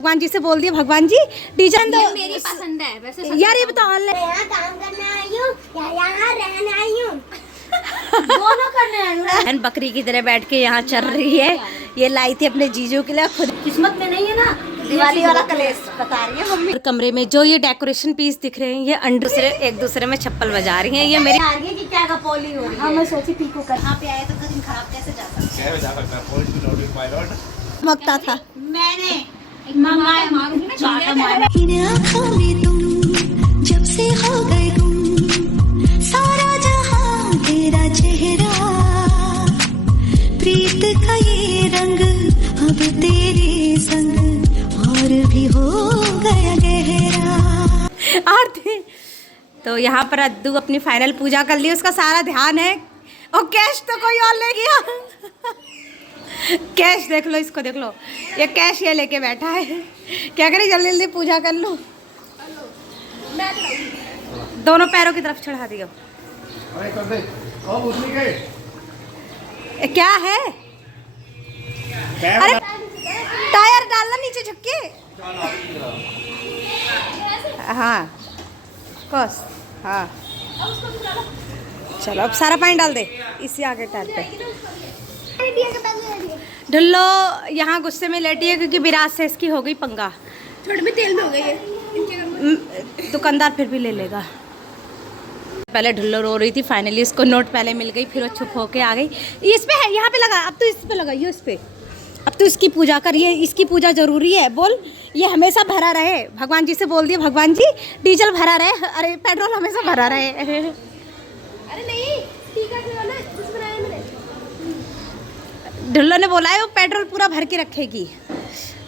भगवान जी से बोल दिया, भगवान जी डिजाइन दो। मेरी पसंद है वैसे यार ये बताओ ऑनलाइन यहाँ काम करने आई हूँ या यहाँ रहने आई हूँ? दोनों करने आई हूँ। बहन बकरी की तरह बैठ के यहाँ चल रही है। ये लाई थी अपने जीजू के लिए, खुद किस्मत में नहीं है ना, दिवाली वाला कलेश बता रही है मम्मी। कमरे में जो ये डेकोरेशन पीस दिख रहे हैं, ये एक दूसरे में छप्पल बजा रही हैं। ये मेरी आगे की क्या का पोली हो रही है। हाँ मैं सोची पीको कर। यहाँ पे आए तो दिन खराब कैसे जा सकता? मकता था मैंने इन आँखों में तुम जब से हो गए तुम, सारा जहां तेरा चेहरा, प्रीत का ये रंग अब तेरे संग और भी हो गया गहरा। आरती तो यहाँ पर अद्दू अपनी फाइनल पूजा कर ली, उसका सारा ध्यान है। और कैश तो कोई और ले गया। कैश देख लो, इसको देख लो, ये कैश ये लेके बैठा है। क्या करें, जल्दी जल्दी पूजा कर लो। दोनों पैरों की तरफ चढ़ा दियो। क्या है? अरे टायर डालना नीचे झुक के। हाँ कस, हाँ चलो अब सारा पानी डाल दे इसी आगे टायर पे। ढुल्लो यहाँ गुस्से में लेटी है क्योंकि विराज से इसकी हो गई पंगा। थोड़ी भी तेल में हो गई है। दुकानदार फिर भी ले लेगा। पहले ढुल्लो रो रही थी, फाइनली इसको नोट पहले मिल गई, फिर वो चुप होके आ गई। इस पे है, यहाँ पे लगा, अब तो इस पे लगाइयो, इस पे। अब तो इसकी पूजा करिए, इसकी पूजा जरूरी है। बोल ये हमेशा भरा रहे। भगवान जी से बोल दिया, भगवान जी डीजल भरा रहे, अरे पेट्रोल हमेशा भरा रहे। अरे नहीं ठीक है, ढुल्लो ने बोला है वो पेट्रोल पूरा भर के रखेगी।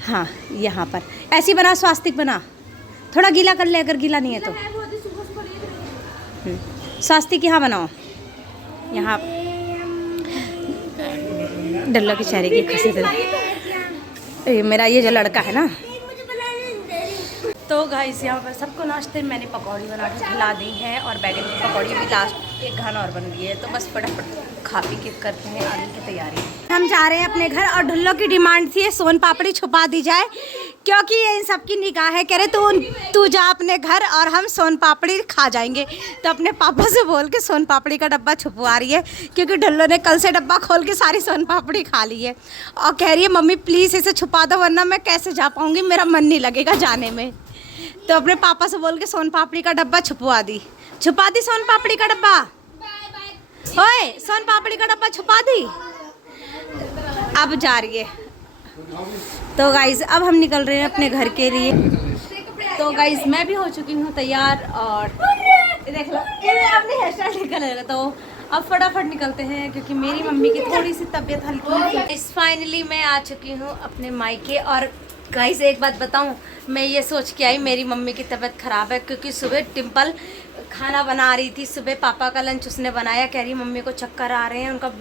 हाँ यहाँ पर ऐसी बना, स्वास्तिक बना, थोड़ा गीला कर ले अगर गीला नहीं है तो। स्वास्तिक यहाँ बनाओ, यहाँ ढुल्लो की चेहरे की खुशी दे। मेरा ये जो लड़का है ना। तो गाइस यहाँ पर सबको नाश्ते में मैंने पकौड़ी बना के खिला दी है, और बैगन की पकौड़ी भी लास्ट एक घान और बन गई है। तो बस फटाफट खा पी के करते हैं आगे की तैयारी। हम जा रहे हैं अपने घर, और ढुल्लो की डिमांड थी सोन पापड़ी छुपा दी जाए, क्योंकि ये इन सबकी निगाह है। कह रहे तू जा अपने घर और हम सोन पापड़ी खा जाएंगे। तो अपने पापा से बोल के सोन पापड़ी का डब्बा छुपवा रही है, क्योंकि ढुल्लो ने कल से डब्बा खोल के सारी सोन पापड़ी खा ली है। और कह रही है मम्मी प्लीज़ इसे छुपा दो, वरना मैं कैसे जा पाऊँगी, मेरा मन नहीं लगेगा जाने में। तो अपने पापा से बोल के सोन पापड़ी का डब्बा छुपा दी सोन पापड़ी का डब्बा। ओए सोन पापड़ी का डब्बा छुपा दी। अब जा रही है। तो गाइज अब हम निकल रहे हैं अपने घर के लिए। तो गाइज मैं भी हो चुकी हूँ तैयार, और देख लो अपनी हेयर स्टाइल निकल रहा। तो अब फटाफट निकलते हैं, क्योंकि मेरी मम्मी की थोड़ी सी तबीयत हल्की है। फाइनली मैं आ चुकी हूँ अपने मायके। और गाइस एक बात बताऊं, मैं ये सोच के आई मेरी मम्मी की तबीयत ख़राब है, क्योंकि सुबह टिम्पल खाना बना रही थी। सुबह पापा का लंच उसने बनाया, कह रही मम्मी को चक्कर आ रहे हैं, उनका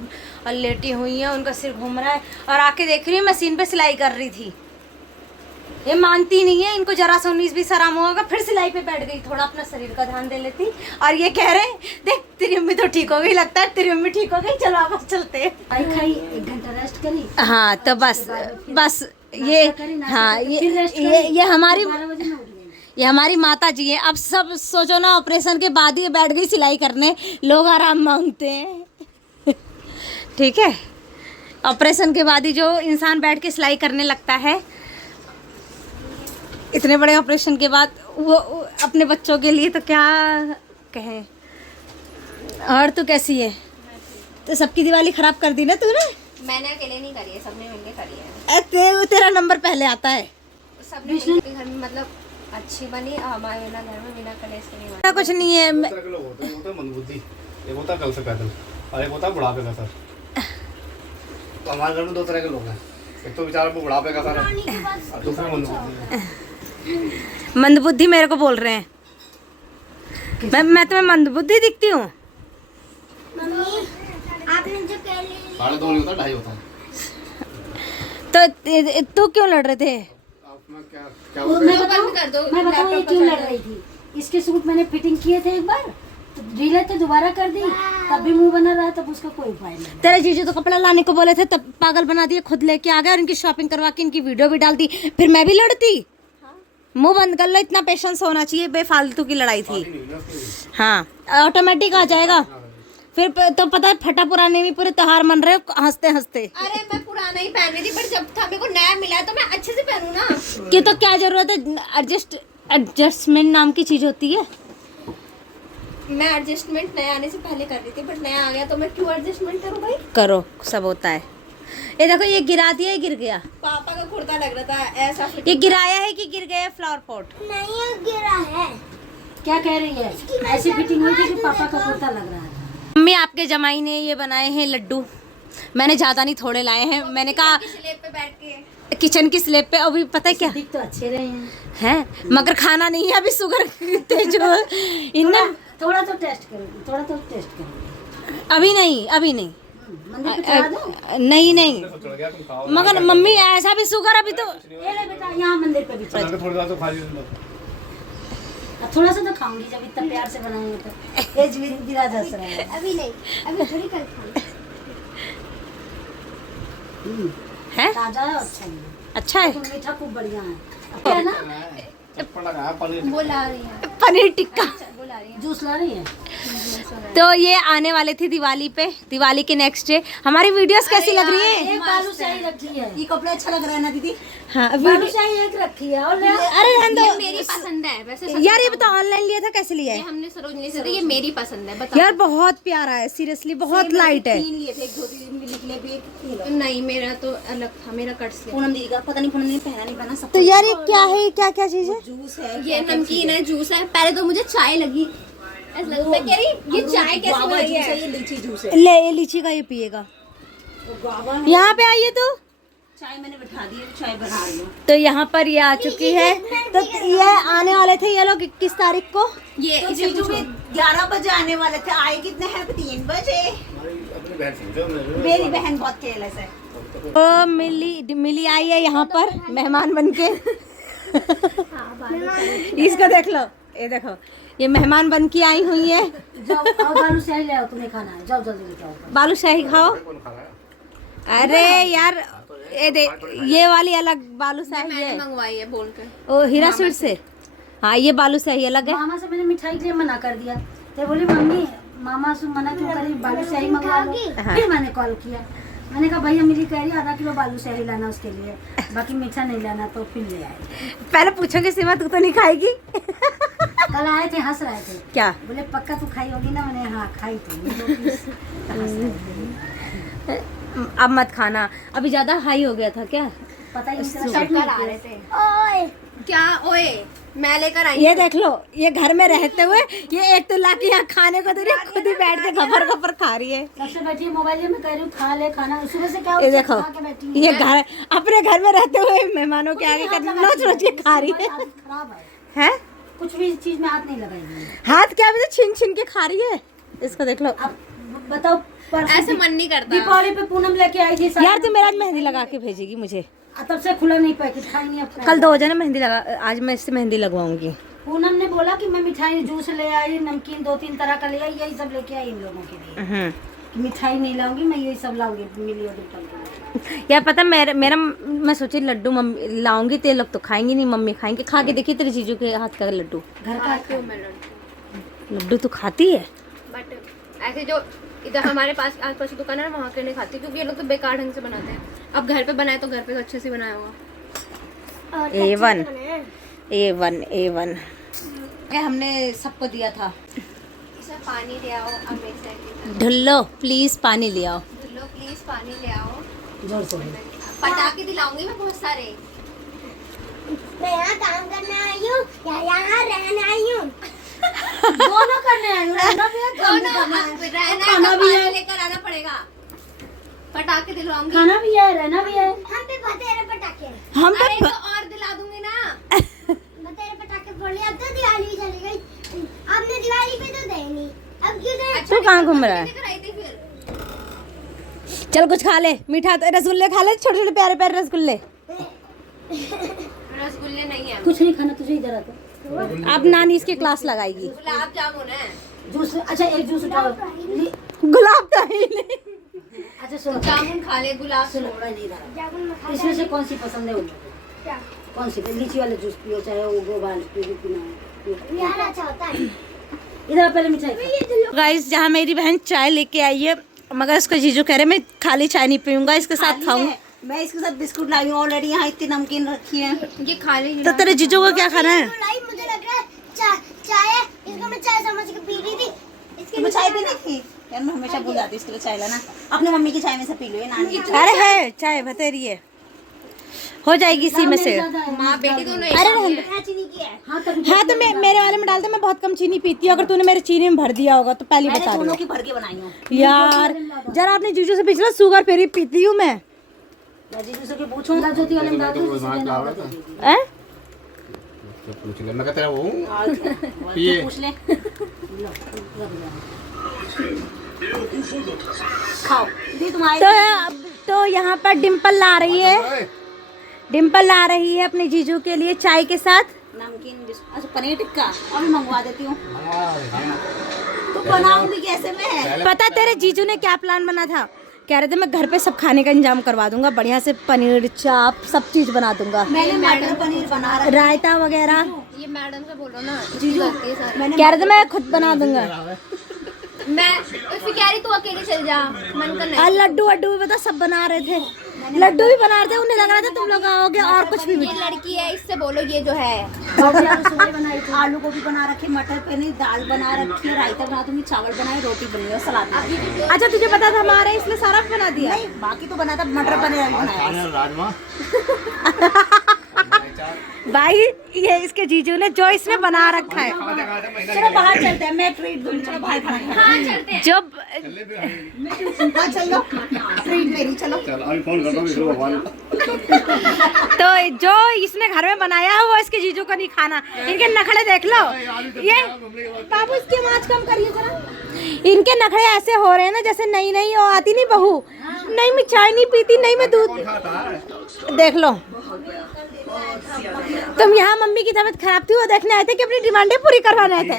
लेटी हुई है, उनका सिर घूम रहा है। और आके देख रही हूँ मशीन पे सिलाई कर रही थी। ये मानती नहीं है, इनको जरा सा 19 भी आराम होगा, फिर सिलाई पे बैठ गई। थोड़ा अपना शरीर का ध्यान दे लेती। और ये कह रहे देख तेरी मम्मी तो ठीक हो गई, लगता है तेरी मम्मी ठीक हो गई, चलो वापस चलते हैं। खाई 1 घंटा रेस्ट करी। हाँ तो बस ये, हाँ ये हमारी माता जी है। अब सब सोचो ना, ऑपरेशन के बाद ही बैठ गई सिलाई करने। लोग आराम मांगते हैं। ठीक है, ऑपरेशन के बाद ही जो इंसान बैठ के सिलाई करने लगता है, इतने बड़े ऑपरेशन के बाद वो अपने बच्चों के लिए तो क्या कहें। और तू कैसी है? तो सबकी दिवाली खराब कर दी ना तूने। मैंने अकेले नहीं करी है, सबने मिलके करी है। तेरा नंबर पहले आता है। सबने मिलके घर में मतलब अच्छी बनी, हमारे ना घर में बिना कलेश के नहीं बनी। कुछ नहीं है। मंदबुद्धि, एक होता कल से पैदल और एक होता बुढ़ापे का सर। तो हमारे घर में 2 तरह के लोग हैं, एक तो बेचारा वो बुढ़ापे का सर है, और दूसरा मंदबुद्धि। मंदबुद्धि मेरे को बोल रहे हैं। मैं तुम्हें मंदबुद्धि दिखती हूँ? आपने जो कह ली 2.5 नहीं होता, 2.5 होता है। तो तू क्यों लड़ रहे थे? मैं बताऊँ ये क्यों लड़ रही थी। इसके सूट मैंने फिटिंग किए थे एक बार, रीले तो दोबारा कर दी, तब भी मुंह बना रहा, तब उसका कोई उपाय नहीं। तेरे जीजू तो कपड़ा लाने को बोले थे, तब पागल बना दिए, खुद लेके आ गए और इनकी शॉपिंग करवा के इनकी वीडियो भी डाल दी। फिर मैं भी लड़ती। मुंह बंद कर लो, इतना पेशेंस होना चाहिए, बेफालतू की लड़ाई थी। हाँ, ऑटोमेटिक आ जाएगा। फिर तो पता है फटा पुराने भी पूरे त्योहार मन रहे हो हंसते हंसते। अरे मैं पुराना ही पहन रही थी, बट जब था मेरे को नया मिला है तो मैं अच्छे से पहनूं ना। कि तो क्या जरूरत है, एडजस्टमेंट नाम की चीज होती है। मैं एडजस्टमेंट नया आने से पहले कर रही थी, बट नया आ गया तो मैं क्यों एडजस्टमेंट करूं भाई। करो, सब होता है। ये देखो, ये गिरा दिया, ये गिर गया। पापा का कुर्ता लग रहा था ऐसा फिट। ये गिराया है कि गिर गया फ्लावर पॉट? नहीं गिरा है। क्या कह रही है? ऐसी फिटिंग हुई थी कि पापा का कुर्ता लग रहा था। मम्मी आपके जमाई ने ये बनाए हैं लड्डू। मैंने ज्यादा नहीं, थोड़े लाए हैं। मैंने कहा स्लेब पे बैठ के किचन की स्लेब पे। अभी पता है क्या दिख तो अच्छे रहे हैं, है, मगर खाना नहीं है अभी, शुगर तेज हो इन। थोड़ा तो टेस्ट करूँगी, थोड़ा तो टेस्ट करूँगी। अभी नहीं, अभी नहीं, मंदिर पे चढ़ा दूँ? नहीं नहीं, मगर मम्मी ऐसा भी शुगर अभी तो। ये ले बेटा, यहाँ मंदिर पे भी चढ़ा। थोड़ा तो खा लीजिए। थोड़ा सा तो खाऊंगी, जब इतना प्यार से बनाएंगे तो। एज गिरा दस रहा है। अभी नहीं, अभी थोड़ी कल खाऊंगी। है ताजा है, अच्छा है, अच्छा है। मीठा खूब बढ़िया है। क्या ना, चटपटा लगा पनीर। बोला रही है, पनीर टिक्का। बोला रही है। जूस ला रही है। तो ये आने वाले थे दिवाली पे, दिवाली के नेक्स्ट डे। हमारी वीडियोस कैसी लग रही है? एक बालूशाही रखी है। ये कपड़ा अच्छा लग रहा है ना दीदी? हाँ, बालूशाही एक रखी है और अरे रहने दो। मेरी पसंद है वैसे। यार ये बताओ, ऑनलाइन लिया था, कैसे लिया ये है? हमने सरोजनी से दी, ये मेरी पसंद है। बता यार बहुत प्यारा है, सीरियसली बहुत लाइट है। 3 लिए थे, एक धोती निकले भी एक। नहीं, मेरा तो अलग था, मेरा कट से। पूनम दीदी का पता नहीं, पूनम ने पहना नहीं पहना सब। तो यार ये क्या है, क्या क्या चीज है? जूस है, ये नमकीन है, जूस है। पहले तो मुझे चाय लगी, ऐसा लगा, मैं कह रही ये चाय कैसे बन रही है? ये लीची जूस है। ले, ये लीची का ये पिएगा। यहाँ पे आइए तो। चाय मैंने बैठा दी है, चाय बना रही हूँ। तो यहाँ पर ये आ चुकी है। तो ये आने वाले थे ये लोग 21 तारीख को। ये इसे पूछो। 11 बजे आने वाले थे, आए कितने हैं? 3 बजे। अपनी बहन समझो मेरी बहन बहुत केयरलेस है। तो मिली आई है यहाँ पर मेहमान बनके। इसको देख लो, ये देखो, ये मेहमान बन के आई हुई है। जाओ, आओ बालूशाही ले आओ, तुम्हें खाना है, जाओ जल्दी लेके आओ। बालूशाही खाओ। अरे यार ये वाली अलग बालूशाही मैंने है, मंगवाई है बोलकर। ओ हीरा स्वीट से। हाँ, ये बालूशाही अलग है। मामा से मैंने मिठाई के लिए मना कर दिया, तो बोली मम्मी मामा से मना क्यों करी, बालूशाही मंगवा लो। फिर मैंने कॉल किया, मैंने कहा भैया मिली कह रही आधा किलो बालूशाही लाना उसके लिए, बाकी मीठा नहीं लाना। तो फिर ले आए। पहले पूछोगे सीमा, तू तो नहीं खाएगी? कल आए थे, हंस रहे थे, क्या? बोले पक्का तू खाई होगी ना? मैंने हाँ खाई थी। अब मत खाना, अभी ज्यादा हाई हो गया था क्या? पता ही नहीं चला, चक्कर आ रहे थे। ओए क्या ओए, मैं लेकर आई। ये देख लो, ये घर में रहते हुए ये एक तो लाके यहाँ खाने को दे रही है, खुद ही बैठ के घपर घपर खा रही है। सबसे बैठी है मोबाइल में, कह रही हूँ खा ले खाना। सुबह से क्या ये देखो, खा के बैठी है। ये घर अपने घर में रहते हुए मेहमानों के आगे कर नोच नोच के खा रही है। खराब है, हैं? कुछ भी चीज में हाथ नहीं लगाएगी। हाथ क्या, अभी तो छीन छीन के खा रही है। इसको देख लो। अब बताओ, ऐसे मन नहीं करता। दीपावली पे पूनम लेके आई थी यार तू मेरा आज मेहंदी लगा के भेजेगी मुझे। तब से खुला नहीं पैकेट, खाई नहीं। अब कल 2 जना मेहंदी लगा, आज मैं इससे मेहंदी लगवाऊंगी। पूनम ने बोला कि मैं मिठाई जूस ले आई, नमकीन 2-3 तरह का ले आई, यही सब लेके आई इन लोगों के लिए। कि मिठाई नहीं लाऊंगी मैं, यही सब लाऊंगी मिली और डिम्पल के लिए। यार पता मेरा मैं सोची लड्डू मम्मी लाऊंगी, तो ये लोग तो खाएंगे नहीं, मम्मी खाएंगे। खा के देखिए तेरे जीजू के हाथ का लड्डू। घर का लड्डू तो खाती है, बट ऐसे जो इधर हमारे पास आसपास की दुकान है ना, वहाँ के नहीं खाती, क्योंकि ये लोग तो बेकार ढंग से बनाते हैं। अब घर पे बनाए तो घर पे तो अच्छे से बनाया होगा। A1 हमने सबको दिया था। इसमें पानी ले आओ, अब मेरी साइड ढुल्लो प्लीज पानी ले आओ। लो प्लीज पानी ले आओ। जोर से पटाखे दिलाऊंगी मैं बहुत सारे। मैं यहाँ काम करने आई हूँ या यहाँ रहने आई हूँ? दोनों करने आई हूँ, रहना भी है, काम भी करना है। रहना खाना है, भी पानी है। लेकर आना पड़ेगा। पटाखे दिलवाऊंगी। खाना भी है, रहना भी है। हम पे बतेरे पटाखे, हम अरे तो तो और दिला दूंगी ना। बतेरे पटाखे फोड़ लिया। अब तो दिवाली भी चली गई, आपने दिवाली पे तो दे नहीं, अब क्यों दे? तू कहाँ घूम रहा है? लेकर आई थी फिर। चल कुछ खा ले, मीठा तो रसगुल्ले खा ले, छोटे छोटे प्यारे प्यारे रसगुल्ले। रसगुल्ले नहीं है, कुछ नहीं खाना तुझे, इधर आता। अब नानी इसकी क्लास लगाएगी। गुलाब जामुन है। जूस, अच्छा एक जूस उठाओ। गुलाब का ही नहीं। अच्छा सुनो, जामुन खा ले, गुलाब सुनो नहीं रहा। जामुन में खा इसमें से कौन सी पसंद है? क्या? कौन सी? लीची वाला जूस पियो, चाहे वो वाला पीना है। ये हरा अच्छा होता है। इधर पहले मिठाई खाओ। गाइस जहाँ मेरी बहन चाय लेके आई है, मगर इसको जीजू कह रहे मैं खाली चाय नहीं पीऊंगा, इसके साथ खाऊं। मैं इसके साथ बिस्कुट लाई हूँ ऑलरेडी, यहाँ इतनी नमकीन रखी है। ये खा ले। तो तेरे जीजू को क्या खाना है? मुझे लग रहा है चाय है, इसको मैं चाय समझ के पी रही थी। इसके चाय भी नहीं थी यार, मैं हमेशा भूल जाती इसके लिए चाय लाना। अपने मम्मी की चाय में से पी लो, ये नानी की। अरे है चाय बतेरी है, हो जाएगी इसी में से। माँ बेटी दोनों अरे रहने दे। चीनी की है। हाँ तब हाँ तो मैं मेरे वाले में डालते, मैं बहुत कम चीनी पीती हूँ। अगर तूने मेरे चीनी में भर दिया होगा तो पहले मैंने बता दोनों रही की भर के बनाई हूँ। हूँ यार। जरा अपने जीजू से पिछला शुगर फ्री पीती हूँ मैं। जीजू से पूछो ना, ज्योति वाले में डाल दो, जिसे देना होगा दे देगी। हैं? पूछ ले, मैं कहता वो ये पूछ ले। खाओ दी तुम्हारी। तो यहाँ पर डिम्पल ला रही है, डिम्पल ला रही है अपने जीजू के लिए चाय के साथ नमकीन बिस्कुट। अच्छा पनीर टिक्का अभी मंगवा देती हूँ। तो बनाऊंगी कैसे मैं? पता तेरे जीजू ने क्या प्लान बना था? कह रहे थे मैं घर पे सब खाने का इंतजाम करवा दूंगा, बढ़िया से पनीर चाप सब चीज बना दूंगा, मैंने मटर पनीर बना रखा। रायता वगैरह। ये मैडम से बोलो ना, जीजू कह रहे थे मैं खुद बना दूंगा। मैं उससे कह रही तू अकेले चल जा, मन कर नहीं। और लड्डू वड्डू भी पता सब बना रहे थे, लड्डू भी बना रहे थे। उन्हें लग रहा था तुम लोग आओगे और कुछ भी। ये लड़की है, इससे बोलो ये जो है। सुबह बनाई थी। आलू गोभी बना रखी, मटर पनीर, दाल बना रखी है, रायता बना दूंगी, चावल बनाए, रोटी बनी है, सलाद बनी है। अच्छा तुझे पता था हमारे इसलिए सारा बना दिया? नहीं बाकी तो बना था, मटर पनीर अभी बनाया। राजमा भाई ये इसके जीजू ने जो इसमें बना रखा है। चलो बाहर चलते हैं, मैं ट्रीट दूंगी। चलो बाहर खाना खाते हाँ चलते हैं। जो हैं। हाँ चलो ट्रीट मेरी, चलो। चल अभी फोन कर दो विष्णु भगवान। तो जो इसने घर में बनाया है वो इसके जीजू को नहीं खाना। इनके नखड़े देख लो। ये बाबू इसकी आवाज कम करिए जरा। इनके नखड़े ऐसे हो रहे हैं ना जैसे नई नई वो आती नहीं बहू, नहीं मैं चाय नहीं पीती, नहीं मैं दूध। देख लो तुम यहाँ मम्मी की तबीयत खराब थी वो देखने आए थे कि अपनी डिमांडें पूरी करवाने आए थे।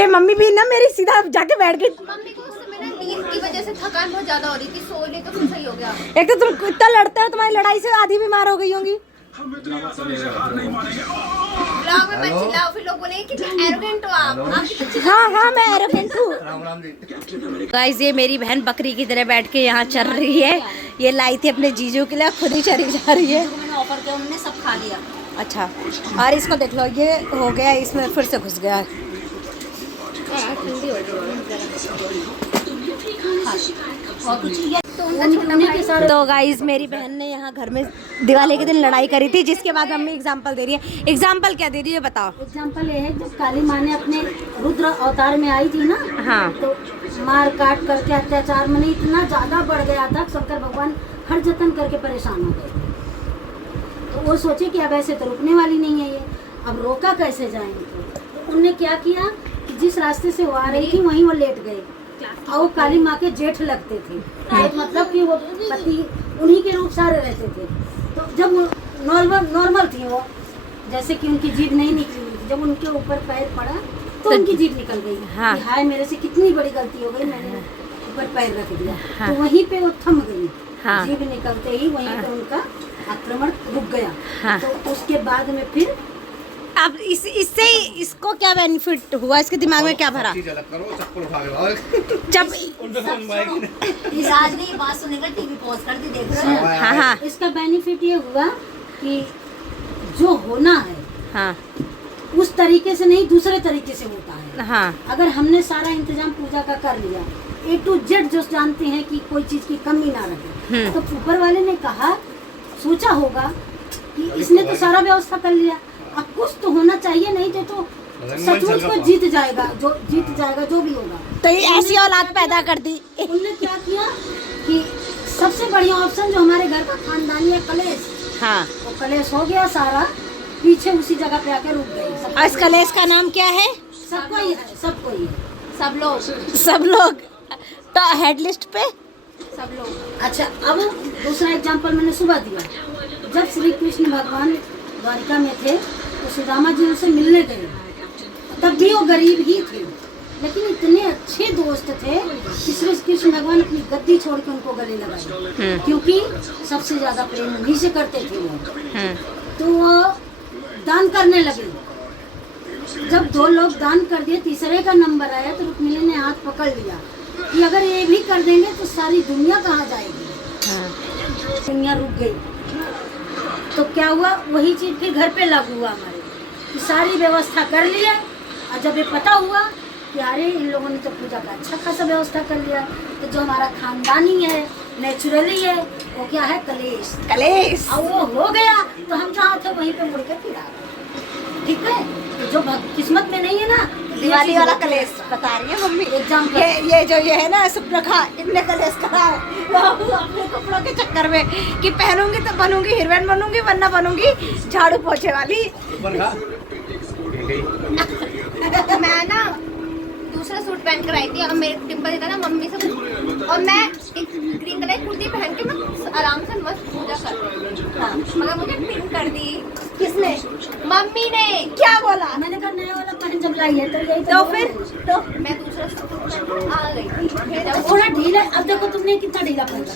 ये मम्मी भी ना मेरी सीधा जाके बैठ गई। मम्मी को उस समय ना नींद की वजह से थकान बहुत ज्यादा हो रही थी, सो ले तो फिर सही हो गया। एक तो तुम इतना लड़ते हो, तुम्हारी लड़ाई से आधी बीमार हो गई होंगी। ब्लॉग में मत चिल्लाओ, फिर लोग बोलेंगे कितने एरोगेंट हो आप कितने। हाँ मैं एरोगेंट हूँ। राम राम जी। गाइस ये मेरी बहन बकरी की तरह बैठ के यहाँ चल रही है। ये लाई थी अपने जीजू के लिए, खुद ही चली जा रही है। मैंने ऑफर किया, उन्होंने सब खा लिया। अच्छा और इसको देख लो, ये हो गया, इसमें फिर से घुस गया। तो गाइस मेरी बहन ने यहाँ घर में दिवाली के दिन लड़ाई करी थी, जिसके बाद मम्मी एग्जाम्पल दे रही है। एग्जाम्पल क्या दे रही है बताओ? एग्जाम्पल ये है जब काली माँ ने अपने रुद्र अवतार में आई थी ना, हाँ तो मार काट करके अत्याचार में इतना ज्यादा बढ़ गया था, शंकर भगवान हर जतन करके परेशान हो गए थे। तो वो सोचे कि अब ऐसे तो रुकने वाली नहीं है ये, अब रोका कैसे जाएंगे। तो उनने क्या किया कि जिस रास्ते से वो आ रही थी वहीं वो लेट गए, और वो काली माँ के जेठ लगते थे। जेठ मतलब कि वो पति उन्हीं के रूप सारे रहते थे। तो जब वो नॉर्मल थी वो, जैसे कि उनकी जीभ नहीं निकली हुई थी, जब उनके ऊपर पैर पड़ा तो उनकी जीभ निकल गई। हाँ। कि हाय मेरे से कितनी बड़ी गलती हो गई, मैंने ऊपर पैर रख दिया। हाँ। तो वहीं पे वो थम गई। हाँ। जीभ निकलते ही वहीं पे उनका आक्रमण रुक गया। हाँ। तो उसके बाद में फिर अब इससे इसको क्या बेनिफिट हुआ? इसके दिमाग में क्या भरा? चीज़ अलग करो, चप्पल उठा के लाओ। जब उनपे फोन माइक। इस आज ने ये बात सुनेगा, टीवी पॉज कर दी, देख रहे हो? हाँ हाँ इसका बेनिफिट ये हुआ कि जो होना है हाँ उस तरीके से नहीं, दूसरे तरीके से होता है। हाँ अगर हमने सारा इंतजाम पूजा का कर लिया, A to Z जो जानते हैं कि कोई चीज की कमी ना रहे, तो ऊपर वाले ने कहा, सोचा होगा कि इसने तो सारा व्यवस्था कर लिया, अब कुछ तो होना चाहिए, नहीं तो सचमुच को जीत जाएगा जो भी होगा। तो ये ऐसी औलाद पैदा कर दी। उनने क्या किया कि सबसे बढ़िया ऑप्शन जो हमारे घर का खानदानी है कलेश, हाँ वो कलेश हो गया सारा, पीछे उसी जगह पे आके रुक गई। और इस कलेश का नाम क्या है? सबको ही है, सबको ही है। सब लोग तो हेड लिस्ट पे सब लोग। अच्छा अब दूसरा एग्जांपल मैंने सुबह दिया, जब श्री कृष्ण भगवान द्वारिका में थे तो सुदामा जी उनसे मिलने गए, तब भी वो गरीब ही थे, लेकिन इतने अच्छे दोस्त थे कि श्री कृष्ण भगवान अपनी गद्दी छोड़ के उनको गले लगाए, क्योंकि सबसे ज्यादा प्रेम उन्हीं से करते थे वो। तो वो दान करने लगे। जब 2 लोग दान कर दिए, तीसरे का नंबर आया तो रुक्मिणी ने हाथ पकड़ लिया कि अगर ये भी कर देंगे तो सारी दुनिया कहाँ जाएगी। दुनिया रुक गई। तो क्या हुआ, वही चीज फिर घर पे लागू हुआ हमारे, कि सारी व्यवस्था कर लिया। और जब ये पता हुआ कि अरे इन लोगों ने तो पूजा का अच्छा खासा व्यवस्था कर लिया, तो जो हमारा खानदानी है, नेचुरली है, वो क्या है, कलेश। कलेश और वो हो गया तो हम जहाँ थे वहीं पे मुड़ के फिर आ गए। ठीक है, तो जो किस्मत में नहीं है ना, दिवाली वाला कलेश बता रही है मम्मी। एग्जाम ये है ना सुप्रखा, इतने कलेश करा है अपने कपड़ों के चक्कर में कि पहनूंगी तो बनूंगी हीरोइन बनूंगी, वरना बनूंगी झाड़ू पोछे वाली। मैं ना दूसरा सूट पहन कर आई थी और मेरे टिम्पल देता ना मम्मी से, और मैं एक ग्रीन कलर की कुर्ती पहन के मैं आराम से मस्त पूजा कर, मगर मुझे पिन कर दी। किसने? मम्मी ने। क्या बोला? मैंने कहा नया वाला पहन जब लाई है तो यही तो फिर तो मैं दूसरा सूट पहन आ गई थी। फिर जब थोड़ा ढीला, अब देखो तुमने कितना ढीला पहना।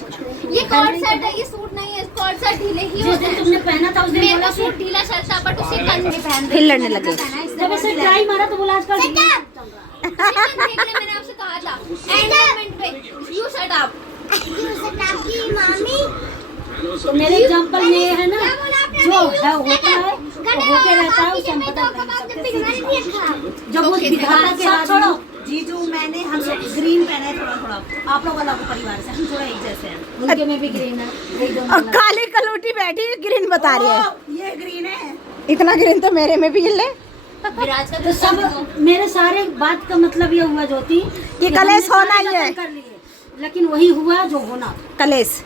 ये कॉर्ड सेट है, ये सूट नहीं है, कॉर्ड सेट ढीले ही जिस होते दिन हैं। तुमने पहना था उस दिन मेरा बोला सूट ढीला शर्ट था, बट उसे कल में पहन फिर लड़ने लगे। जब ऐसे ट्राई मारा तो बोला आजकल ढीला चल रहा है। मैंने आपसे कहा था एंगेजमेंट पे यू शट अप। मामी तो मेरे एग्जाम्पल में ये है ना, जो है होता है वो होके रहता है, उसे हम बदल नहीं सकते। जब वो विधाता के सब बाद छोड़ो जीजू, मैंने हम लोग ग्रीन पहना है थोड़ा थोड़ा, आप लोग अलग परिवार से, हम थोड़ा एक जैसे हैं। उनके में भी ग्रीन है, वही दोनों और अलग। काली कलूटी बैठी ग्रीन बता रही है। ओ, ये ग्रीन है। इतना ग्रीन तो मेरे में भी ले। विराज का तो सब मेरे सारे बात का मतलब ये हुआ ज्योति कि कलेश होना ही है। कर लिए, लेकिन वही हुआ जो होना था। कलेश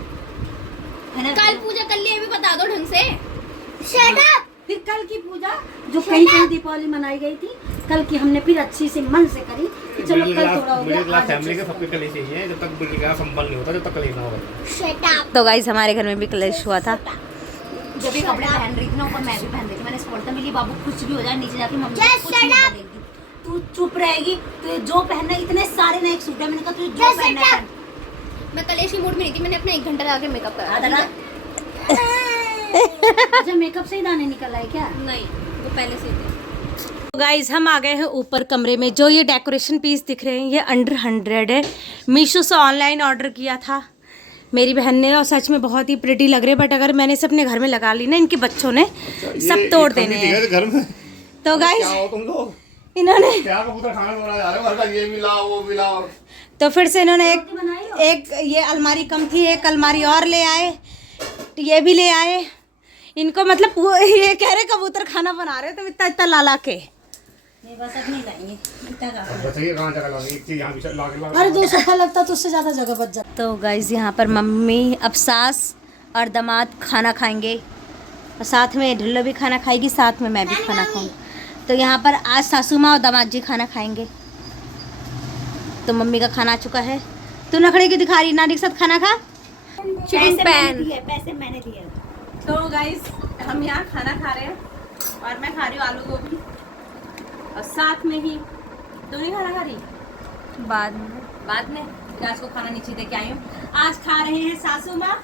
कल पूजा कर लिए भी बता दो ढंग से। Shut up. फिर कल की पूजा जो कहीं कहीं दीपावली मनाई गई थी, कल की हमने फिर अच्छी से मन से करी कि चलो कल थोड़ा हो मिडिल क्लास गया। फैमिली के सबके कलेश चाहिए है, जब तक मिडिल क्लास संपन्न नहीं होता, जब तक कलेश ना होगा। Shut up. तो गाइस हमारे घर में भी कलेश हुआ था। जो भी कपड़े पहन रही थी ना ऊपर मैं भी पहन रही थी। मैंने बोलता मिली बाबू कुछ भी हो जाए नीचे जाके मम्मी Just कुछ नहीं shut up. बोलेगी, तू चुप रहेगी, तो जो पहनना है, इतने सारे नए सूट है, मैंने कहा तू जो Just पहनना shut है up. मैं कलेश की मूड में नहीं थी, मैंने अपना 1 घंटा लगा के मेकअप करा दादा अच्छा मेकअप से ही दाने निकल आए क्या? नहीं, वो पहले से थे। तो गाइज हम आ गए हैं ऊपर कमरे में। जो ये डेकोरेशन पीस दिख रहे हैं ये अंडर 100 है। मीशो से ऑनलाइन ऑर्डर किया था मेरी बहन ने, और सच में बहुत ही प्रिटी लग रहे हैं। बट अगर मैंने इसे अपने घर में लगा ली ना, इनके बच्चों ने सब तोड़ देने हैं। घर में तो गाइज क्या हो तुम लोग, इन्होंने क्या कबूतर खाना बना जा रहे हो, घर का ये मिला वो मिला। तो फिर से इन्होंने एक ये अलमारी कम थी, एक अलमारी और ले आए, ये भी ले आए। इनको मतलब ये कह रहे कबूतर खाना बना रहे हो तो इतना इतना ला के। बस अब नहीं लाएंगे, इतना का। बताइए कहाँ जगह लगानी, एक चीज यहाँ भी ला के अरे 2 सोफा लगता तो उससे ज्यादा जगह बच जाती। तो गाइज यहाँ पर मम्मी अब सास और दामाद खाना खाएंगे, और साथ में ढुल्लो भी खाना खाएगी, साथ में मैं भी खाना खाऊंगी। तो यहाँ पर आज सासू माँ और दामाद जी खाना खाएंगे। तो मम्मी का खाना आ चुका है। तू नखड़े की दिखा रही, नानी के साथ खाना खा। पैसे मैंने दिए। तो गाइस हम यहाँ खाना खा रहे हैं और मैं खा रही हूँ आलू गोभी, और साथ में ही तू नहीं खाना खा रही? बाद में राज को खाना नीचे दे के आई हूँ। आज खा रहे हैं सासू माँ,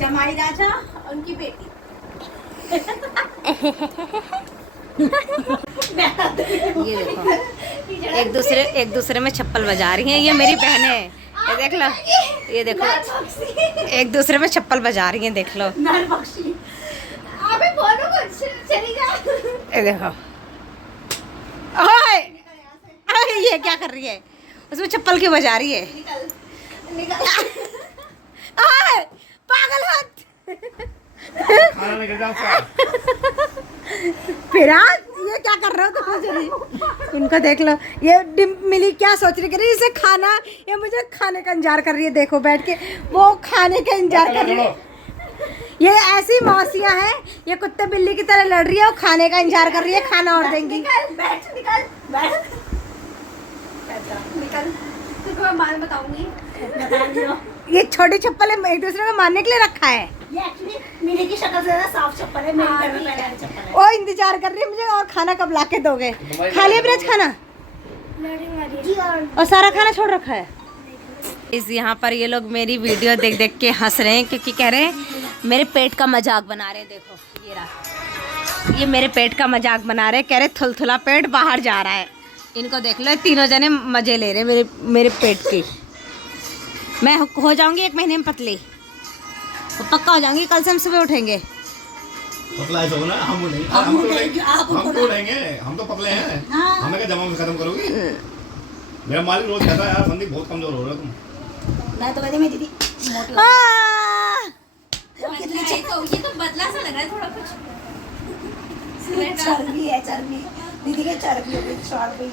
जमाई राजा और उनकी बेटी। ये देखो एक दूसरे में छप्पल बजा रही हैं। ये मेरी बहन है, ये देख लो, ये देखो एक दूसरे में छप्पल बजा रही हैं, देख लो। अबे बोलो कुछ, चली जा। ये देखो, ओए अरे ये क्या कर रही है, उसमें चप्पल क्यों बजा रही है? ओए पागल मत। खाना लेके जाओ क्या? फिर ये क्या कर रहे हो तुम? मुझे इनको देख लो, ये मिली क्या सोच रही है इसे खाना, ये मुझे खाने का इंतजार कर रही है। देखो बैठ के वो खाने का इंतजार कर रही है। ये ऐसी मौसियां हैं, ये कुत्ते बिल्ली की तरह लड़ रही है, वो खाने का इंतजार कर रही है, खाना और देंगी। निकल, तुझको मैं बाद में बताऊंगी। ये छोटी चप्पल एक दूसरे को मारने के लिए रखा है। ये एक्चुअली मेरे की शक्ल से ज्यादा साफ चप्पल है, मेरे घर में पहने वाली चप्पल है। वो इंतजार कर रही है मुझे, और खाना कब ला के दोगे? खा लिया ब्रज खाना? और सारा खाना छोड़ रखा है? इस यहाँ पर ये लोग मेरी वीडियो देख देख के हंस रहे हैं, क्योंकि कह रहे हैं मेरे पेट का मजाक बना रहे हैं। देखो ये रहा, ये मेरे पेट का मजाक बना रहे हैं, कह रहे थुलथुला पेट बाहर जा रहा है। इनको देख लो, तीनों जने मजे ले रहे हैं मेरे पेट की। मैं हो जाऊंगी 1 महीने में पतली, तो पक्का हो जाऊंगी। कल से हम सुबह उठेंगे। पतला ऐसा हो ना, हम बोलेंगे हम तो पतले हैं। हमें क्या जमा खत्म करोगी? मेरा मालिक रोज कहता है यार संदीप बहुत कमजोर हो रहा है तुम। मैं तो कहती मेरी दीदी मोटी हो। ये तो बदला सा लग रहा है थोड़ा कुछ। चर्बी है, चर्बी दीदी के चर्बी हो गई, चर्बी।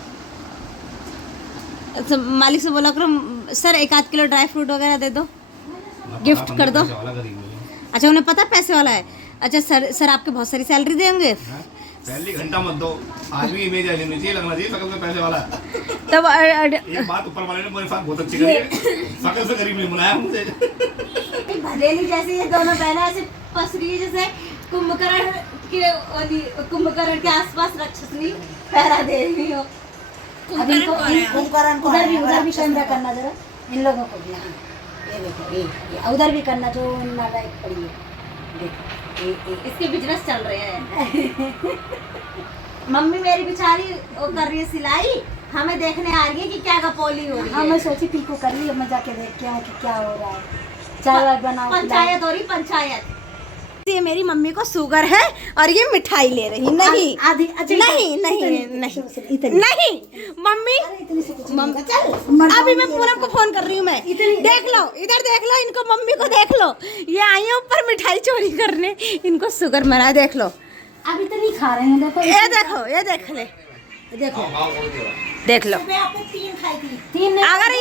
तो मालिक से बोला करो सर 1-8 किलो ड्राई फ्रूट वगैरह दे दो, गिफ्ट कर दो। अच्छा उन्हें पता पैसे वाला है। अच्छा सर आपके बहुत सारी सैलरी देंगे। पहली घंटा मत दो, आदमी इमेज आनी चाहिए, लगना चाहिए शकल में पैसे वाला। तब ये बात ऊपर वाले ने मेरे साथ बहुत अच्छी करी है, शकल से गरीब नहीं बनाया मुझे। भदेली जैसे ये दोनों बहनें ऐसे फंस रही है, जैसे कुंभकर्ण के आसपास राक्षसनी पहरा दे रही हो। अब इनको उधर भी कैमरा करना जरा, इन लोगों को भी। हाँ ये देखो, ये उधर भी करना, जो नालायक पड़ी है। देखो इसके बिजनेस चल रहे हैं। मम्मी मेरी बेचारी वो कर रही है सिलाई, हमें देखने आ रही है कि क्या गपोली हो रही है। हाँ मैं सोची पीको कर ली, अब मैं जाके देख के आऊँ कि क्या हो रहा है। चाय बनाओ, पंचायत हो रही, पंचायत। ये मेरी मम्मी को शुगर है और ये मिठाई ले रही। नहीं आधी नहीं नहीं मम्मी, अभी मैं पूनम को फोन कर रही हूँ। मैं देख लो, इधर देख लो, इनको मम्मी को देख लो, ये आई है ऊपर मिठाई चोरी करने। इनको शुगर मना, देख लो। अभी तो नहीं खा रहे हैं, देखो ये देखो, ये देख ले, देखो देख लो। आपने 3 खाई थी, 3 नहीं। अगर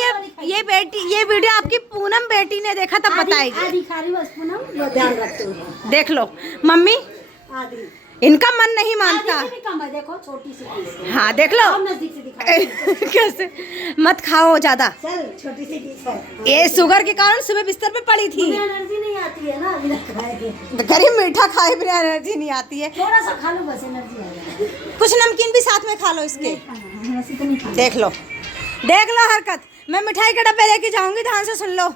ये वीडियो आपकी पूनम बेटी ने देखा तब बताएगी। आधी खा रही बस पूनम, वो ध्यान रखते हुए। देख लो मम्मी, आधी इनका मन नहीं मानता। आधी से भी कम है, देखो छोटी सी पीस। हाँ देख लो, और नजदीक से दिखाओ। कैसे मत खाओ ज्यादा। चल छोटी सी पीस है। ये शुगर के कारण सुबह बिस्तर पे पड़ी थी। मुझे एनर्जी नहीं आती है ना बिना खाए के। गरीब मीठा खाए बिना एनर्जी नहीं आती है। थोड़ा सा खा लो बस, एनर्जी आ जाएगी। कुछ नमकीन भी साथ में खा लो इसके। वैसे तो नहीं खाना। देख लो, देख लो हरकत। मैं मिठाई का डब्बे लेके जाऊंगी, ध्यान से सुन लो।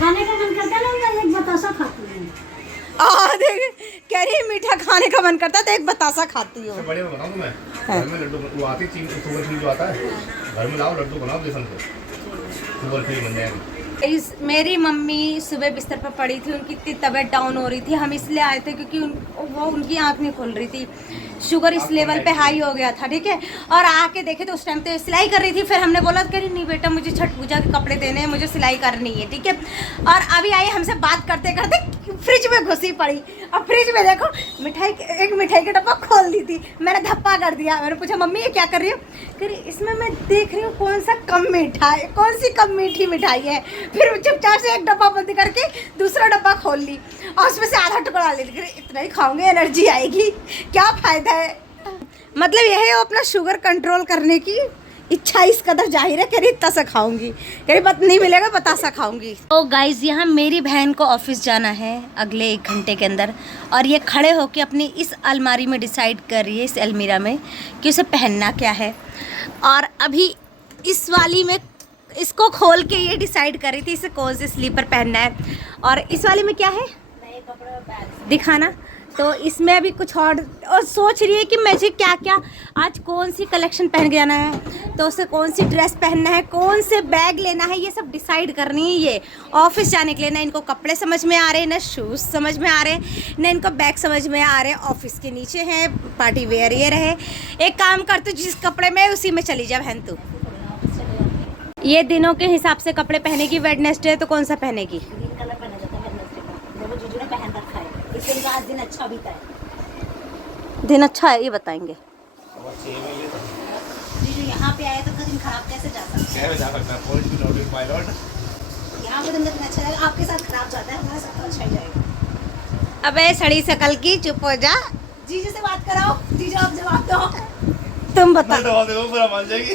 खाने का मन करता है ना, एक बतासा खाती हूँ। देख कह रही है मीठा खाने का मन करता है तो एक बतासा खाती हूँ। बड़े में बताऊं तुम्हें, घर में लड्डू वो आती चीनी शुगर फ्री जो आता है, घर में लाओ लड्डू बनाओ बेसन से, शुगर फ्री बन जाएगा। मेरी मम्मी सुबह बिस्तर पर पड़ी थी, उनकी इतनी तबीयत डाउन हो रही थी। हम इसलिए आए थे क्योंकि उनकी आंख नहीं खुल रही थी, शुगर इस लेवल पे हाई हो गया था, ठीक है। और आके देखे तो उस टाइम तो सिलाई कर रही थी। फिर हमने बोला कि नहीं बेटा मुझे छठ पूजा के कपड़े देने हैं, मुझे सिलाई करनी है, ठीक है। और अभी आई हमसे बात करते करते फ्रिज में घुसी पड़ी। और फ्रिज में देखो एक मिठाई का डब्बा खोल दी थी, मैंने धप्पा कर दिया। मैंने पूछा मम्मी ये क्या कर रही हो? कह रही इसमें मैं देख रही हूँ कौन सा कम मिठाई, कौन सी कम मीठी मिठाई है। फिर चुपचाप से एक डब्बा बंद करके दूसरा डब्बा खोल ली और उसमें से आधा टुकड़ा ले ली। इतना ही खाऊंगे एनर्जी आएगी, क्या फायदा है। मतलब यह है अपना शुगर कंट्रोल करने की इच्छा इस कदर जाहिर है। कह रही इतना सा खाऊंगी, कह रही नहीं मिलेगा बतासा खाऊंगी। तो गाइज यहाँ मेरी बहन को ऑफिस जाना है अगले 1 घंटे के अंदर, और ये खड़े होके अपनी इस अलमारी में डिसाइड कर रही है, इस अलमीरा में, कि उसे पहनना क्या है। और अभी इस वाली में इसको खोल के ये डिसाइड कर रही थी इसे कौन से स्लीपर पहनना है। और इस वाली में क्या है दिखाना, तो इसमें अभी कुछ और सोच रही है कि मुझे क्या क्या आज कौन सी कलेक्शन पहन के जाना है, तो उसे कौन सी ड्रेस पहनना है, कौन से बैग लेना है, ये सब डिसाइड करनी है। ये ऑफिस जाने के लिए ना इनको कपड़े समझ में आ रहे हैं, ना शूज़ समझ में आ रहे हैं, ना इनको बैग समझ में आ रहे हैं। ऑफिस के नीचे हैं, पार्टी वेयर ये रहे। एक काम कर, तू जिस कपड़े में उसी में चली जा बहन। तू ये दिनों के हिसाब से कपड़े पहनेगी, वेडनेसडे तो कौन सा पहनेगी? ग्रीन कलर पहना जाता है वेडनेसडे का, देखो जीजू ने पहन रखा है, इससे इनका आज दिन अच्छा बीता है। दिन अच्छा है ये बताएंगे। जीजू यहाँ पे आए तो दिन खराब कैसे जा सकता है? जा सकता है पुलिस की नोटिस पायलट। यहाँ पे दिन अच्छा जाएगा, आपके साथ खराब जाता है, हमारे साथ अच्छा ही जाएगा। अबे सड़ी शकल की, चुप हो जा। जीजू से बात कराओ, जीजू आप जवाब दो। तुम बता। दो पूरा मान जाएगी।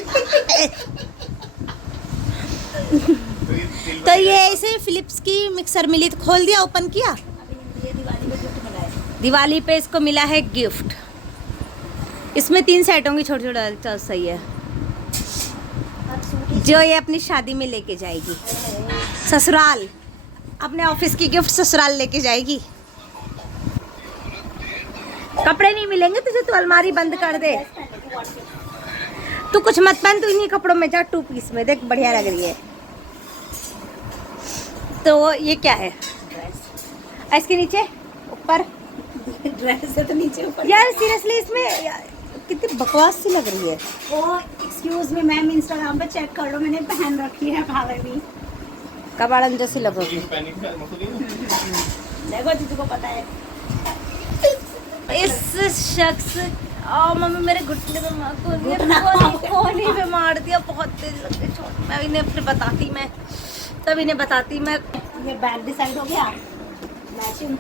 तो ये ऐसे फिलिप्स की मिक्सर मिली, तो खोल दिया, ओपन किया। ये दिवाली में गिफ्ट मिला है। दिवाली पे इसको मिला है गिफ्ट। इसमें 3 सेट होंगी, छोटे छोटे, तो सही है। अब सूट जो ये अपनी शादी में लेके जाएगी ससुराल, अपने ऑफिस की गिफ्ट ससुराल लेके जाएगी। कपड़े नहीं मिलेंगे तुझे, तू अलमारी बंद कर दे। तू कुछ मत पहन, तू इन्हीं कपड़ों में जा, 2 पीस में, देख बढ़िया लग रही है। तो ये क्या है? इसके नीचे ऊपर ड्रेस है तो नीचे ऊपर। यार सीरियसली इसमें कितनी बकवास सी लग रही है। ओ एक्सक्यूज मी मैम, इंस्टाग्राम पे चेक कर लो, मैंने पहन रखी है भाभी। कबाड़न जैसी लगोगी। देखो तुझको पता है। इस शख्स मम्मी मेरे घुटने पे मार घुटना। कोहनी पे मार दिया, बहुत तेज लग गई चोट। मैं इन्हें फिर बताती, मैं तब इन्हें बताती मैं। ये बैग डिसाइड हो गया मैचिंग,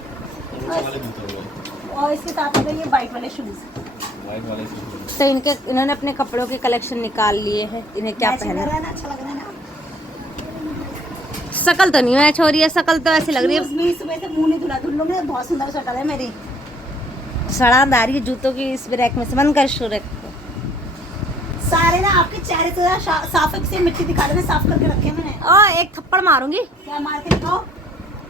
और इसके साथ में ये वाइट वाले शूज। तो इन्होंने अपने कपड़ों के कलेक्शन निकाल लिए हैं, इन्हें क्या पहनना है ना, अच्छा लग रहा है ना। शकल तो नहीं मैच हो रही है, शकल तो ऐसी लग रही है Excuse me, सुबह से मुंह नहीं धुला, धुल लोगे, बहुत सुंदर शक्ल है मेरी। सड़ांद आ रही है जूतों की इस रैक में से। बंद कर शू रैक को। सारे ना आपके चेहरे से साफ से मिट्टी दिखा देना, साफ करके रखे मैंने। एक थप्पड़ मारूंगी। क्या मार के दिखाओ?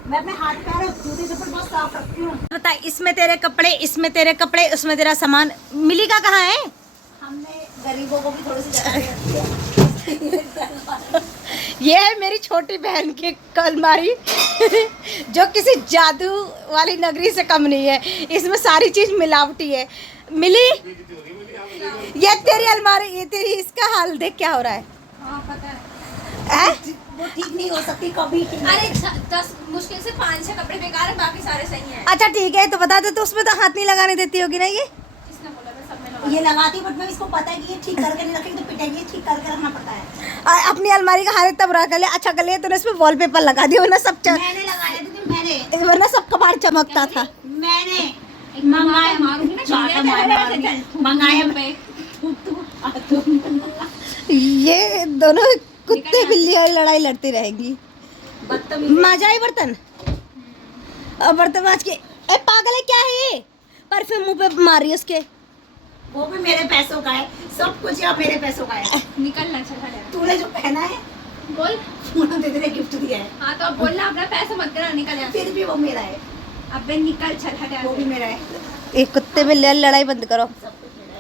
मैं अपने हाथ पैर जूते चप्पल बहुत साफ रखती हूँ। बता, इसमें तेरे कपड़े, इसमें तेरे कपड़े, उसमें तेरा सामान। मिली का कहाँ है? हमने गरीबों को भी थोड़ी सी जगह दे रखी है। ये है मेरी छोटी बहन की अलमारी जो किसी जादू वाली नगरी से कम नहीं है। इसमें सारी चीज मिलावटी है। मिली, ये तेरी अलमारी, ये तेरी, इसका हाल देख क्या हो रहा है। हाँ पता है। वो ठीक नहीं हो सकती कभी। अरे 10 मुश्किल से 5-6 कपड़े बेकार है, बाकी सारे सही हैं। अच्छा ठीक है, तो बता दे, तो उसमें तो हाथ नहीं लगाने देती होगी ना ये? किसने बोला? मैं सब में लगा। ये लगाती बट मैं इसको पता है कि ये ठीक करके नहीं रखेगी तो पिटेगी, ठीक करके रखना पड़ता है। अपनी अलमारी का हालत तब रखा ले। अच्छा कर लिया तूने, इसमें वॉलपेपर लगा दिया, वरना सब मैंने लगाया दीदी, मैंने वरना सब कबाड़ चमकता था। मैंने मंगाया, मारूंगी ना, मंगाया ये दोनों कुत्ते बिल्ली और लड़ाई लड़ती रहेंगी। माजा है बर्तन, और बर्तन माज के। ए पागल है क्या है ये? परफ्यूम मुंह पे मार रही है उसके। वो भी मेरे पैसों का है, सब कुछ यहाँ मेरे पैसों का है। निकलना चला जाए। तूने जो पहना है बोल। दे दे गिफ्ट दिया है, हाँ तो अब बोलना, अपना पैसा मत करना, निकल जा। फिर भी वो मेरा है, अबे निकल, चल हट वो भी यहाँ मेरा है। एक कुत्ते बिल्ली और लड़ाई बंद करो। से।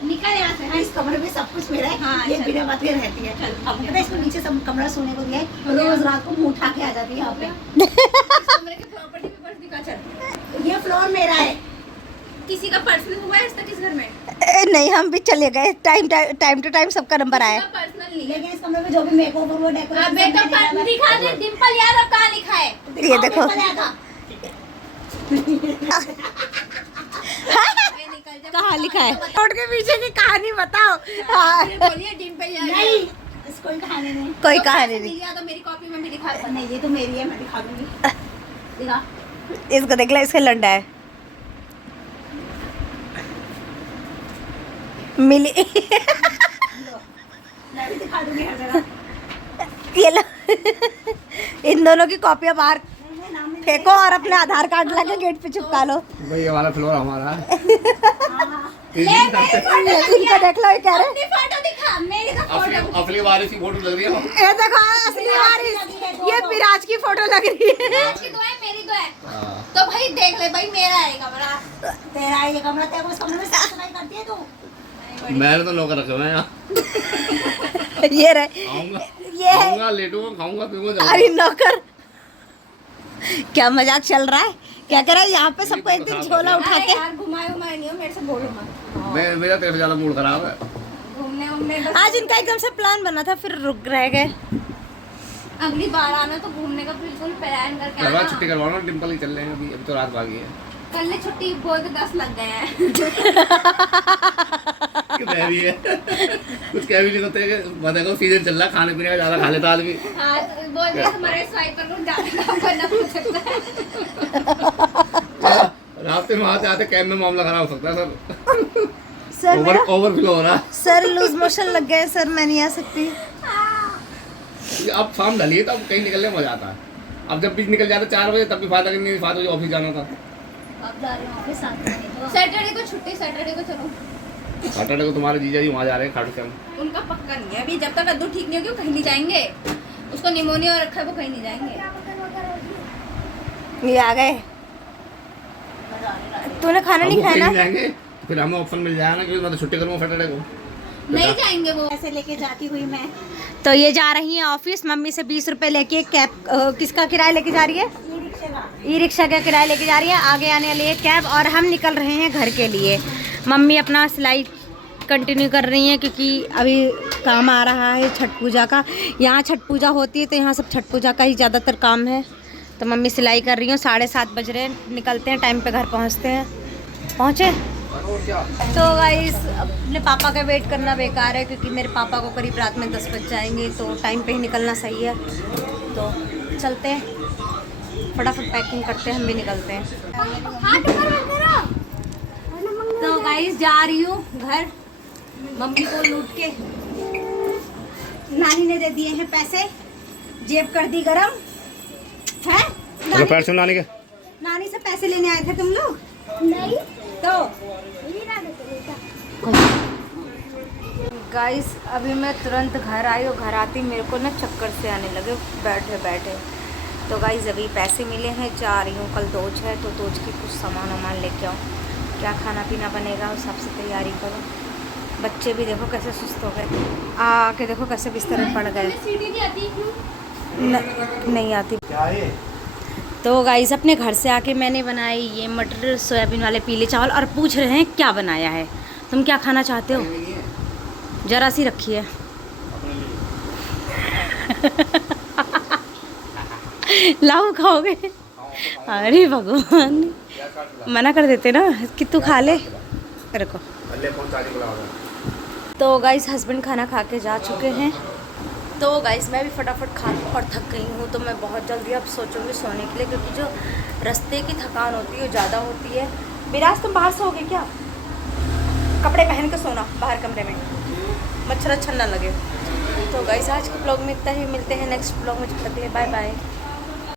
निकल यहाँ से। इस कमरे में सब कुछ मेरा है। हाँ, ये चल। बिना बात के रहती है। अब पता है इसको नीचे सब कमरा सोने को दिया है, रोज रात को मुंह उठा के आ जाती है यहाँ पे। कमरे के प्रॉपर्टी पेपर्स दिखा चल। ये फ्लोर मेरा है। किसी का पर्सनल हुआ है इस घर में? नहीं, हम भी चले गए, टाइम टू टाइम सबका नंबर आया। पर्सनल नहीं है। लेकिन इस कमरे में जो भी मेकओवर वो डेकोरेशन अबे तो दिखा दे, डिंपल यादव कहाँ लिखा है? ये देखो। अबे निकल जा। कहाँ लिखा है? कोट के पीछे की कहानी बताओ। हाँ। फिर बोलिए डिंपल यादव। नहीं, इसको कोई कहानी नहीं। कोई तो कहानी पैसे नहीं। मिल गया तो मेरी कॉपी में भी लिखा है। नहीं ये तो मेरी है, मैं दिखा दूंगी। दिखा। इसको देख ले, इसका लंडा है। मिली मैं भी दिखा दूंगी हर जगह। ये लो। इन दोनों की कॉपियां बाहर फेंको और अपने आधार कार्ड लगा गेट पे चिपका लो। भाई ये वाला फ्लोर हमारा है। इनका देख लो, ये कह रहे अपनी फोटो दिखा, मेरी तो फोटो। असली वारिस की फोटो लग रही है। ये देखो असली वारिस, ये विराज की फोटो लग रही है। आज की दुआ है, मेरी दुआ है। तो भाई देख ले भाई, मेरा है कमरा। तेरा ये कमरा, तेरे को इस कमरे में साफ सफाई करती है तू? मैंने तो नौकर रखे हुए हैं यहाँ। ये रहे, आऊंगा, ये है। आऊंगा, लेटूंगा, खाऊंगा, पीऊंगा, अरे नौकर, क्या मजाक चल रहा है? क्या कह रहा है यहाँ पे सबको एक दिन झोला उठा अरे के। यार घुमाए उमाए नहीं हो, मेरे से बोलो मत। मेरा तेरे से ज्यादा मूड खराब है। घूमने उमने बस। आज इनका एकदम से प्लान बना था, फिर रुक रह गए। अगली बार आना तो घूमने का बिल्कुल प्लान करके करवा आना। छुट्टी करवाओ ना, डिम्पल ही चल रहे हैं अभी तो रात भागी है। कल ने छुट्टी बोल के 10 लग गए हैं। कह रही है कुछ कह भी नहीं सकते, बताओ सीजन चल रहा, खाने पीने का ज्यादा खा लेता आदमी। हाँ तो बोल दिया हमारे स्वाइपर को डाल काम करना पड़ सकता है। रास्ते में आते आते कैब में मामला खराब हो सकता है सर। सर ओवरफ्लो हो रहा है। सर लूज मोशन लग गए सर, मैं नहीं आ सकती। अब शाम ढली है तो अब कहीं निकलने में मजा आता है। अब जब भी निकल जाता 4 बजे तब भी फायदा नहीं, 7 बजे ऑफिस जाना था। अब जा रहे हैं ऑफिस 7 बजे। सैटरडे को छुट्टी, सैटरडे को चलो। सैटरडे को तुम्हारे जीजा जी वहाँ जा रहे हैं खाटू श्याम। उनका पक्का नहीं है अभी, जब तक अद्दू ठीक नहीं होगी वो कहीं नहीं जाएंगे। उसको निमोनिया हो रखा है, वो कहीं नहीं जाएंगे। ये आ गए। तूने खाना नहीं खाया ना? जाएंगे तो फिर हमें ऑप्शन मिल जाएगा ना कि मैं तो छुट्टी करूँगा सैटरडे को। नहीं जाएंगे वो। ऐसे लेके जाती हुई मैं तो ये जा रही हैं ऑफिस, मम्मी से 20 रुपए लेके कैब, किसका किराया लेके जा रही है? ई रिक्शा का किराया लेके जा रही है। आगे आने वाली है कैब और हम निकल रहे हैं घर के लिए। मम्मी अपना सिलाई कंटिन्यू कर रही हैं क्योंकि अभी काम आ रहा है छठ पूजा का। यहाँ छठ पूजा होती है तो यहाँ सब छठ पूजा का ही ज़्यादातर काम है। तो मम्मी सिलाई कर रही हूँ। 7:30 बज रहे हैं, निकलते हैं, टाइम पे घर पहुँचते हैं। पहुँचे तो गाइस अपने पापा का वेट करना बेकार है क्योंकि मेरे पापा को करीब रात में 10 बज जाएंगे, तो टाइम पे ही निकलना सही है। तो चलते हैं, फटाफट पैकिंग करते हैं, हम भी निकलते हैं। तो गाइस जा रही हूँ घर, मम्मी को लूट के। नानी ने दे दिए हैं पैसे, जेब कर दी गरम है। पैसे नानी के, नानी से पैसे लेने आए थे तुम लोग? नहीं तो गाइस अभी मैं तुरंत घर आई और घर आती मेरे को ना चक्कर से आने लगे बैठे बैठे। तो गाइस अभी पैसे मिले हैं, जा रही हूँ। कल दोज है तो दोज की कुछ सामान वामान लेके आऊँ, क्या खाना पीना बनेगा उस हिसाब से तैयारी करो। बच्चे भी देखो कैसे सुस्त हो गए, आके देखो कैसे बिस्तर में पड़ गए। सीढ़ी नहीं आती क्यों? नहीं आती। क्या है? तो गाइस अपने घर से आके मैंने बनाए ये मटर सोयाबीन वाले पीले चावल और पूछ रहे हैं क्या बनाया है, तुम क्या खाना चाहते हो? जरा सी रखी है। लाओ खाओगे? अरे भगवान, मना कर देते ना कि तू खा ले। रखो। तो गाइस हस्बैंड खाना खा के जा चुके हैं। तो गाइस मैं भी फटाफट खा लूँ और थक गई हूँ, तो मैं बहुत जल्दी अब सोचूंगी सोने के लिए क्योंकि जो रास्ते की थकान होती है वो ज़्यादा होती है। विराज तुम बाहर सोओगे क्या? कपड़े पहन के सोना बाहर कमरे में, मच्छर अच्छा ना लगे। तो गाइस आज के ब्लॉग में इतना ही, मिलते हैं नेक्स्ट ब्लॉग में। जब तक के लिए बाय बाय।